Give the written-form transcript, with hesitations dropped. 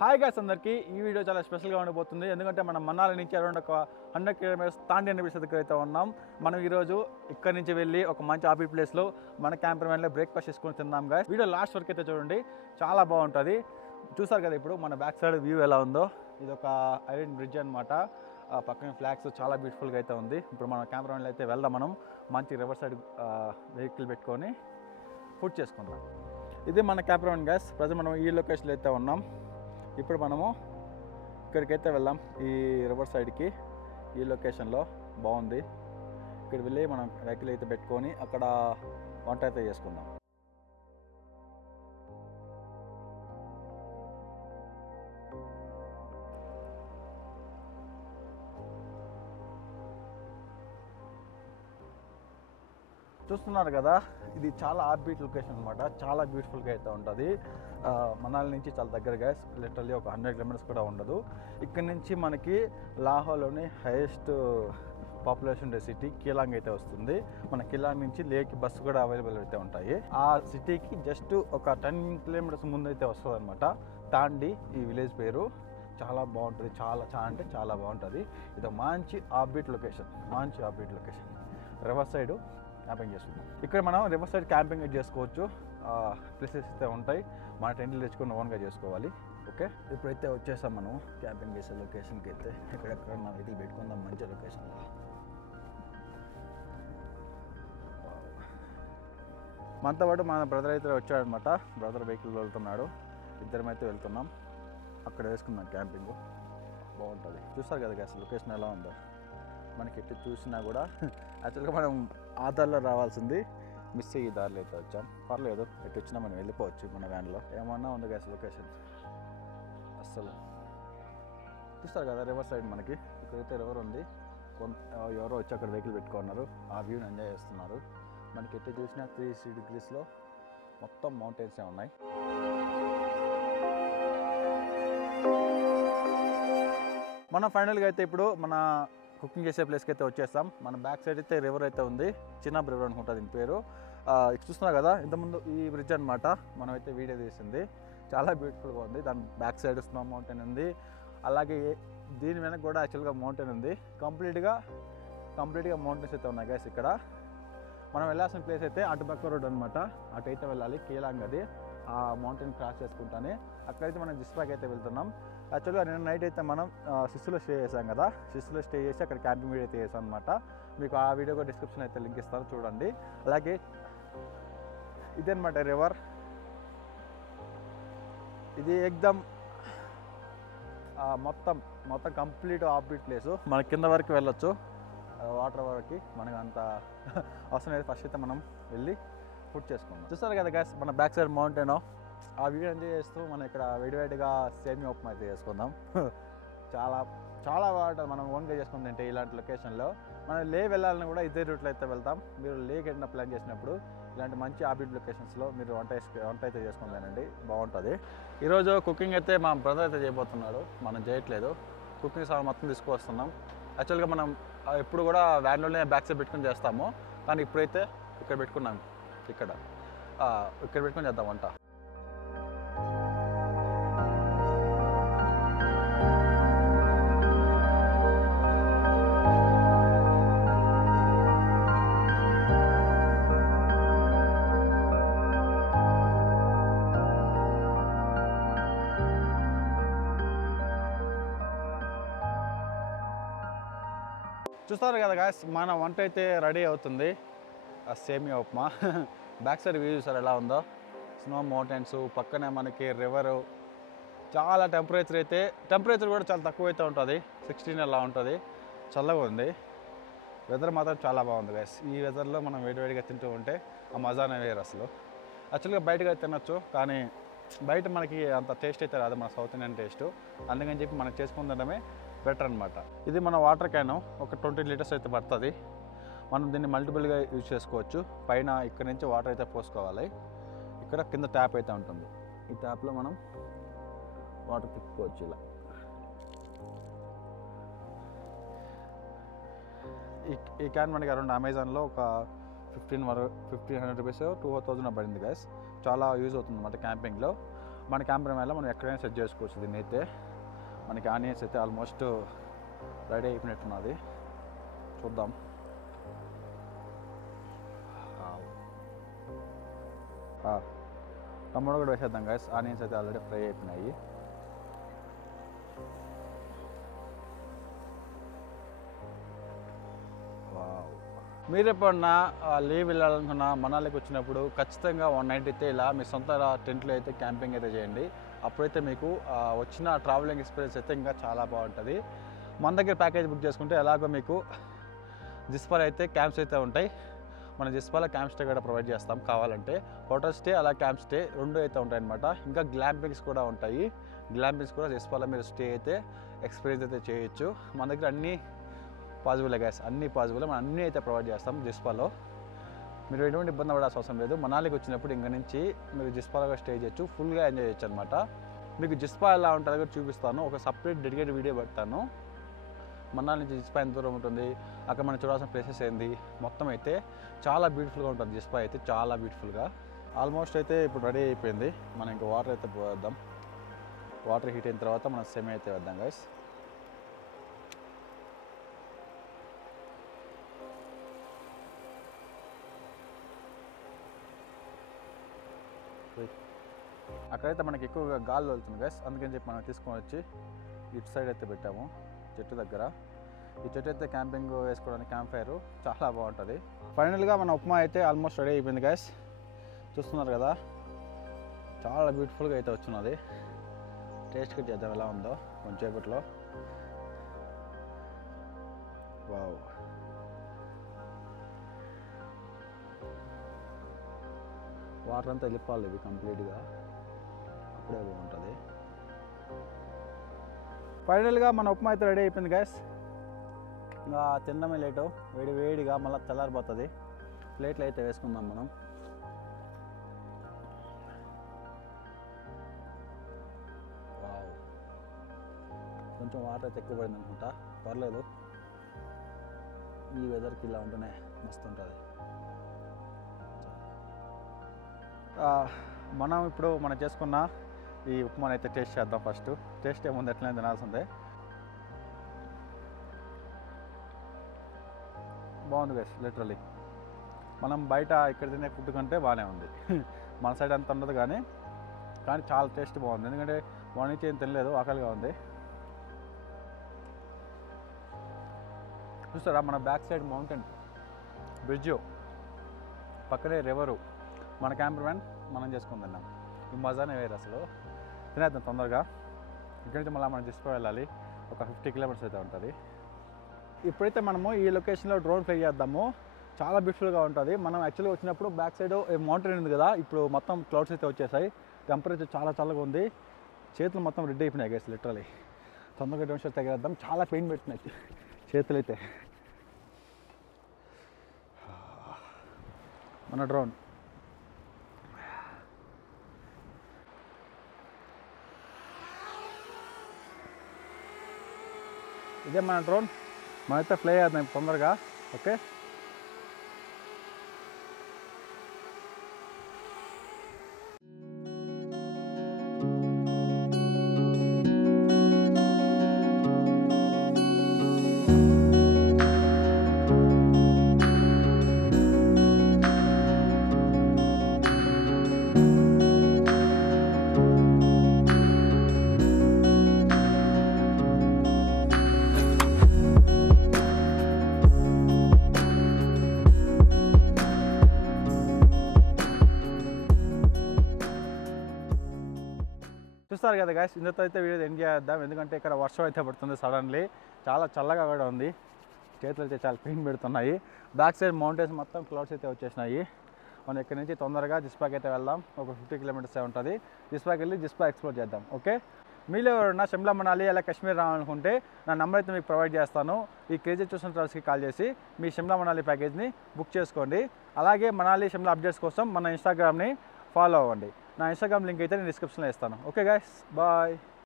Hi guys అందరికీ ఈ video చాలా స్పెషల్గా ఉండబోతుంది. ఎందుకంటే మనం మన్నాలి నుంచి అరౌండ్ ఒక 100 కిలోమీటర్స్ తాండి అనే ప్లేస్ దగ్గర అయితే ఉన్నాం. మనం ఈరోజు ఇక్కడ నుంచి వెళ్ళి ఒక మంచి ఆఫీ ప్లేస్లో మన క్యాంపర్ వ్యాన్లో బ్రేక్ఫాస్ట్ చేసుకొని తిందాం గైస్. వీడియో లాస్ట్ వరకు అయితే చూడండి, చాలా బాగుంటుంది. చూసారు కదా ఇప్పుడు మన బ్యాక్ సైడ్ వ్యూ ఎలా ఉందో. ఇది ఒక ఐరన్ బ్రిడ్జ్ అనమాట. పక్కన ఫ్లాగ్స్ చాలా బ్యూటిఫుల్గా అయితే ఉంది. ఇప్పుడు మన క్యాంపర్ వ్యాన్లో అయితే వెళ్దాం. మనం మంచి రివర్ సైడ్ వెహికల్ పెట్టుకొని ఫుడ్ చేసుకుందాం. ఇది మన క్యాంపర్ వ్యాన్ గైస్. ప్రజెంట్ మనం ఈ లొకేషన్లో అయితే ఉన్నాం. ఇప్పుడు మనము ఇక్కడికైతే వెళ్ళాం, ఈ రివర్ సైడ్కి. ఈ లొకేషన్లో బాగుంది. ఇక్కడ వెళ్ళి మనం వెహికల్ అయితే పెట్టుకొని అక్కడ వంట అయితే చేసుకుందాం. చూస్తున్నారు కదా, ఇది చాలా ఆఫ్ బీట్ లొకేషన్ అనమాట. చాలా బ్యూటిఫుల్గా అయితే ఉంటుంది. మనాలి నుంచి చాలా దగ్గర గైస్, లిటరల్లీ ఒక 100 కిలోమీటర్స్ కూడా ఉండదు. ఇక్కడ నుంచి మనకి లాహోర్లోని హైయెస్ట్ పాపులేషన్ ఉండే సిటీ కీలాంగ్ అయితే వస్తుంది. మన కీలాంగ్ నుంచి లేక్ బస్సు కూడా అవైలబుల్ అయితే ఉంటాయి. ఆ సిటీకి జస్ట్ ఒక 10 కిలోమీటర్స్ ముందు అయితే వస్తుంది అనమాట. తాండి ఈ విలేజ్ పేరు. చాలా బాగుంటుంది, చాలా అంటే చాలా బాగుంటుంది. ఇది మంచి off beat location, river side camping చేసుకుంటాం. ఇక్కడ మనం రివర్ సైడ్ క్యాంపింగ్ చేసుకోవచ్చు. ప్లేసెస్ అయితే ఉంటాయి, మన టెంట్లు తెచ్చుకొని ఓన్గా చేసుకోవాలి. ఓకే, ఇప్పుడైతే వచ్చేసాం మనం క్యాంపింగ్ చేసే లొకేషన్కి. అయితే ఎక్కడెక్కడ నా వెహికల్ పెట్టుకుందాం మంచి లొకేషన్లో. మనతో పాటు మన బ్రదర్ అయితే వచ్చాడనమాట. బ్రదర్ వెహికల్ వెళ్తున్నాడు, ఇద్దరం అయితే వెళ్తున్నాం. అక్కడ వేసుకుందాం క్యాంపింగ్, బాగుంటుంది. చూస్తారు కదా గ్యాస్ లొకేషన్ ఎలా ఉందో. మనకి ఎటు చూసినా కూడా యాక్చువల్గా మనం ఆ దారిలో రావాల్సింది, మిస్ అయ్యి దారిలో అయితే వచ్చాం. పర్లేదు, ఎటు వచ్చినా మనం వెళ్ళిపోవచ్చు మన వ్యాన్లో. ఏమన్నా ఉంది గ్యాస్ లొకేషన్ అస్సలు. చూస్తారు కదా రివర్ సైడ్ మనకి. ఇక్కడైతే రివర్ ఉంది. ఎవరో వచ్చి అక్కడ వెహికల్ పెట్టుకున్నారు, ఆ వ్యూని ఎంజాయ్ చేస్తున్నారు. మనకి ఎటు చూసినా 360 డిగ్రీస్లో మొత్తం మౌంటైన్సే ఉన్నాయి. మనం ఫైనల్గా అయితే ఇప్పుడు మన కుకింగ్ చేసే ప్లేస్కి అయితే వచ్చేస్తాం. మన బ్యాక్ సైడ్ అయితే రివర్ అయితే ఉంది, చిన్న రివర్ అనుకుంటా దీని పేరు. చూస్తున్నారు కదా, ఇంతకుముందు ఈ బ్రిడ్జ్ అనమాట మనం అయితే వీడియో తీసింది. చాలా బ్యూటిఫుల్గా ఉంది. దాని బ్యాక్ సైడ్ స్నో మౌంటైన్ ఉంది. అలాగే దీని వెనక కూడా యాక్చువల్గా మౌంటైన్ ఉంది. కంప్లీట్గా మౌంటైన్స్ అయితే ఉన్నాయి గైస్. ఇక్కడ మనం వెళ్ళాల్సిన ప్లేస్ అయితే అటుపక్క రోడ్ అనమాట. అటు అయితే వెళ్ళాలి, కీలాంగ్ అది. ఆ మౌంటైన్ క్రాస్ చేసుకుంటానే అక్కడైతే మనం జిస్పాక్ అయితే వెళ్తున్నాం. యాక్చువల్గా నిన్న నైట్ అయితే మనం సిస్సులో స్టే చేసాం కదా. సిస్సులో స్టే చేసి అక్కడ క్యాంపింగ్ వీడియో అయితే చేసాం అనమాట. మీకు ఆ వీడియో కూడా డిస్క్రిప్షన్ అయితే లింక్ ఇస్తాను, చూడండి. అలాగే ఇదనమాట రివర్. ఇది ఎగ్దమ్ మొత్తం కంప్లీట్ ఆఫ్ బీట్ ప్లేసు. మన కింద వరకు వెళ్ళొచ్చు, వాటర్ వరకు. మనకు అంత అవసరం లేదు. ఫస్ట్ అయితే మనం వెళ్ళి ఫుడ్ చేసుకుందాం. చూస్తారు కదా గ్యాస్, మన బ్యాక్ సైడ్ మౌంటైన్. ఆ వీడియో ఎంజాయ్ చేస్తూ మనం ఇక్కడ వేడివేడిగా సేమియా ఉప్మా అయితే చేసుకుందాం. చాలా బాగుంటుంది మనం ఓన్గా చేసుకుంది అంటే ఇలాంటి లొకేషన్లో. మనం లే వెళ్ళాలని కూడా ఇదే రూట్లో అయితే వెళ్తాం. మీరు లేకి వెళ్ళిన ప్లాన్ చేసినప్పుడు ఇలాంటి మంచి ఆఫీట్ లొకేషన్స్లో మీరు వంట అయితే చేసుకుందానండి, బాగుంటుంది. ఈరోజు కుకింగ్ అయితే మా బ్రదర్ అయితే చేయబోతున్నాడు, మనం చేయట్లేదు. కుకింగ్ సామాన్ మొత్తం తీసుకువస్తున్నాం. యాక్చువల్గా మనం ఎప్పుడు కూడా వ్యాన్లోనే బ్యాక్ సైడ్ పెట్టుకుని చేస్తాము, కానీ ఇప్పుడైతే ఇక్కడ పెట్టుకున్నాం. ఇక్కడ పెట్టుకొని చేద్దాం వంట. చూస్తారు కదా గాయస్, మన వంట అయితే రెడీ అవుతుంది. సేమియా ఉప్మా. బ్యాక్ సైడ్ వ్యూ చూసారు ఎలా ఉందో. స్నో మౌంటైన్స్, పక్కనే మనకి రివరు. చాలా టెంపరేచర్ కూడా చాలా తక్కువ అయితే ఉంటుంది, 16 అలా ఉంటుంది. చల్లగా ఉంది. వెదర్ మాత్రం చాలా బాగుంది గాయస్. ఈ వెదర్లో మనం వేడివేడిగా తింటూ ఉంటే ఆ మజానే వేరు అసలు. యాక్చువల్గా బయటగా తినొచ్చు, కానీ బయట మనకి అంత టేస్ట్ అయితే రాదు, మన సౌత్ ఇండియన్ టేస్ట్. అందుకని చెప్పి మనకు చేసుకుని తినడమే బెటర్ అనమాట. ఇది మన వాటర్ క్యాను, ఒక 20 లీటర్స్ అయితే పడుతుంది. మనం దీన్ని మల్టిపుల్గా యూజ్ చేసుకోవచ్చు. పైన ఇక్కడ నుంచి వాటర్ అయితే పోసుకోవాలి. ఇక్కడ కింద ట్యాప్ అయితే ఉంటుంది. ఈ ట్యాప్లో మనం వాటర్ తిప్పుకోవచ్చు ఇలా. ఈ క్యాన్ మనకి అరౌండ్ అమెజాన్లో ఒక 1500 రూపీస్ 2000 పడింది గైస్. చాలా యూజ్ అవుతుంది అన్నమాట క్యాంపింగ్లో. మన క్యాంపర్ వల్ల మనం ఎక్కడైనా సెట్ చేసుకోవచ్చు. దీన్ని అయితే మనకి ఆనియన్స్ అయితే ఆల్మోస్ట్ రెడీ అయిపోయినట్టున్నది. చూద్దాం. టమాటో కూడా వేసేద్దాం గైస్. ఆనియన్స్ అయితే ఆల్రెడీ ఫ్రై అయిపోయినాయి. మీరు ఎప్పుడన్నా లీవ్ వెళ్ళాలనుకున్న మనాలికి వచ్చినప్పుడు ఖచ్చితంగా 1 నైట్ అయితే ఇలా మీ సొంత టెంట్లో అయితే క్యాంపింగ్ అయితే చేయండి. అప్పుడైతే మీకు వచ్చిన ట్రావెలింగ్ ఎక్స్పీరియన్స్ అయితే ఇంకా చాలా బాగుంటుంది. మన దగ్గర ప్యాకేజ్ బుక్ చేసుకుంటే ఎలాగో మీకు జిస్పాలో అయితే క్యాంప్స్ అయితే ఉంటాయి. మన జిస్పాలో క్యాంప్ స్టే కూడా ప్రొవైడ్ చేస్తాం. కావాలంటే హోటల్ స్టే అలా క్యాంప్ స్టే 2 అయితే ఉంటాయి అన్నమాట. ఇంకా గ్లాంపింగ్స్ కూడా ఉంటాయి. గ్లాంపింగ్స్ కూడా జిస్పాలో మీరు స్టే అయితే ఎక్స్పీరియన్స్ అయితే చేయొచ్చు. మన దగ్గర అన్నీ పాసిబుల్ గ్యాస్, అన్నీ పాసిబుల్. మనం అన్నీ అయితే ప్రొవైడ్ చేస్తాం జిస్పాలో. మీరు ఎటువంటి ఇబ్బంది పడాల్సిన అవసరం లేదు. మనాలికి వచ్చినప్పుడు ఇంక నుంచి మీరు జిస్పాలో స్టే చేయొచ్చు, ఫుల్గా ఎంజాయ్ చేయొచ్చు అనమాట. మీకు జిస్పా ఎలా ఉంటుందో కూడా చూపిస్తాను. ఒక సపరేట్ డెడికేటెడ్ వీడియో పెడతాను. మనాలి నుంచి జిస్పా ఎంత దూరం ఉంటుంది, అక్కడ మనం చూడాల్సిన ప్లేసెస్ ఏంది, మొత్తం అయితే చాలా బ్యూటిఫుల్గా ఉంటుంది. జిస్పా అయితే చాలా బ్యూటిఫుల్గా. ఆల్మోస్ట్ అయితే ఇప్పుడు రెడీ అయిపోయింది. మనం ఇంకా వాటర్ అయితే పోద్దాం. వాటర్ హీట్ అయిన తర్వాత మనం సెమీ అయితే వేద్దాం గైస్. అక్కడైతే మనకి ఎక్కువగా గాలి వెళ్తుంది గైస్. అందుకని చెప్పి మనం తీసుకొని వచ్చి ఇటు సైడ్ అయితే పెట్టాము, చెట్టు దగ్గర. ఈ చెట్టు అయితే క్యాంపింగ్ వేసుకోవడానికి క్యాంప్ ఫైర్ చాలా బాగుంటుంది. ఫైనల్గా మన ఉప్మా అయితే ఆల్మోస్ట్ రెడీ అయిపోయింది గైస్. చూస్తున్నారు కదా, చాలా బ్యూటిఫుల్గా అయితే వచ్చినది. టేస్ట్ కూడా చేద్దాం ఎలా ఉందో కొంచెంసేపట్లో. వావ్, వాటర్ అంతా వెళ్ళిపోవాలి ఇది కంప్లీట్గా, అప్పుడే బాగుంటుంది. ఫైనల్గా మన ఉప్మా అయితే రెడీ అయిపోయింది గ్యాస్. ఇంకా తినడమే లేటు, వేడి వేడిగా మళ్ళీ చల్లారిపోతుంది. ప్లేట్లు అయితే వేసుకుందాం మనం. వావ్, కొంచెం వాటర్ అయితే ఎక్కువ పడింది అనుకుంటా, పర్లేదు. ఈ వెదర్కి ఇలా ఉంటేనే మస్తు ఉంటుంది. మనం ఇప్పుడు చేసుకున్న ఈ ఉప్మాని అయితే టేస్ట్ చేద్దాం. ఫస్ట్ టేస్ట్ ఏముంది, ఎట్లనే తినాల్సిందే. బాగుంది గైస్. లిటరలీ మనం బయట ఇక్కడ తినే ఫుడ్ కంటే బాగానే ఉంది. మన సైడ్ అంత ఉండదు కానీ చాలా టేస్ట్ బాగుంది. ఎందుకంటే వానికి ఏం తినలేదు, ఆకలిగా ఉంది. చూస్తారా, మన బ్యాక్ సైడ్ మౌంటైన్ బ్రిడ్జ్, పక్కనే రివరు, మన క్యాంపర్ వ్యాన్ మనం చేసుకుని తిన్నాం. ఈ మజానే వేరు అసలు. తినేద్దాం తొందరగా. ఇక్కడి నుంచి మళ్ళీ మనం జిస్పా వెళ్ళాలి, ఒక 50 కిలోమీటర్స్ అయితే ఉంటుంది. ఇప్పుడైతే మనము ఈ లొకేషన్లో డ్రోన్ ఫ్లై చేద్దాము. చాలా బ్యూటిఫుల్గా ఉంటుంది. మనం యాక్చువల్గా వచ్చినప్పుడు బ్యాక్ సైడ్ మౌంటైన్ ఉంది కదా, ఇప్పుడు మొత్తం క్లౌడ్స్ అయితే వచ్చేసాయి. టెంపరేచర్ చాలా చల్లగా ఉంది. చేతులు మొత్తం రెడ్ అయిపోయినాయి గైస్ లిటరలీ. తొందరగా డ్రోన్ షాట్ తగ్గేద్దాం. చాలా పెయిన్ పెట్టినాయి చేతులు అయితే. మన డ్రోన్ ఇదే, మన డ్రోన్. మనమైతే ఫ్లై చేద్దాం తొందరగా. ఓకే, చూస్తారు కదా గాయస్. ఇందుతో అయితే వీడియో ఎంజాయ్ చేద్దాం. ఎందుకంటే ఇక్కడ వర్షం అయితే పడుతుంది సడన్లీ. చాలా చల్లగా కూడా ఉంది. చేతులు అయితే చాలా పెయిన్ పెడుతున్నాయి. బ్యాక్ సైడ్ మౌంటైన్స్ మొత్తం క్లౌడ్స్ అయితే వచ్చేసినాయి. మనం ఇక్కడ నుంచి తొందరగా జిస్పాకి అయితే వెళ్దాం. ఒక 50 కిలోమీటర్స్ ఉంటుంది. జిస్పాకి వెళ్ళి జిస్పా ఎక్స్ప్లోర్ చేద్దాం. ఓకే, మీలో ఎవరన్నా షిమ్లా మనాలి అలా కాశ్మీర్ రావాలనుకుంటే నా నెంబర్ అయితే మీకు ప్రొవైడ్ చేస్తాను. ఈ క్రేజీ ట్యూషన్ ట్రావెల్స్కి కాల్ చేసి మీ షిమ్లా మనాలి ప్యాకేజ్ని బుక్ చేసుకోండి. అలాగే మనాలి షిమ్లా అప్డేట్స్ కోసం మన ఇన్స్టాగ్రామ్ని ఫాలో అవ్వండి. నా ఇన్స్టాగ్రామ్ లింక్ అయితే నేను డిస్క్రిప్షన్లో ఇస్తాను. Okay guys, bye.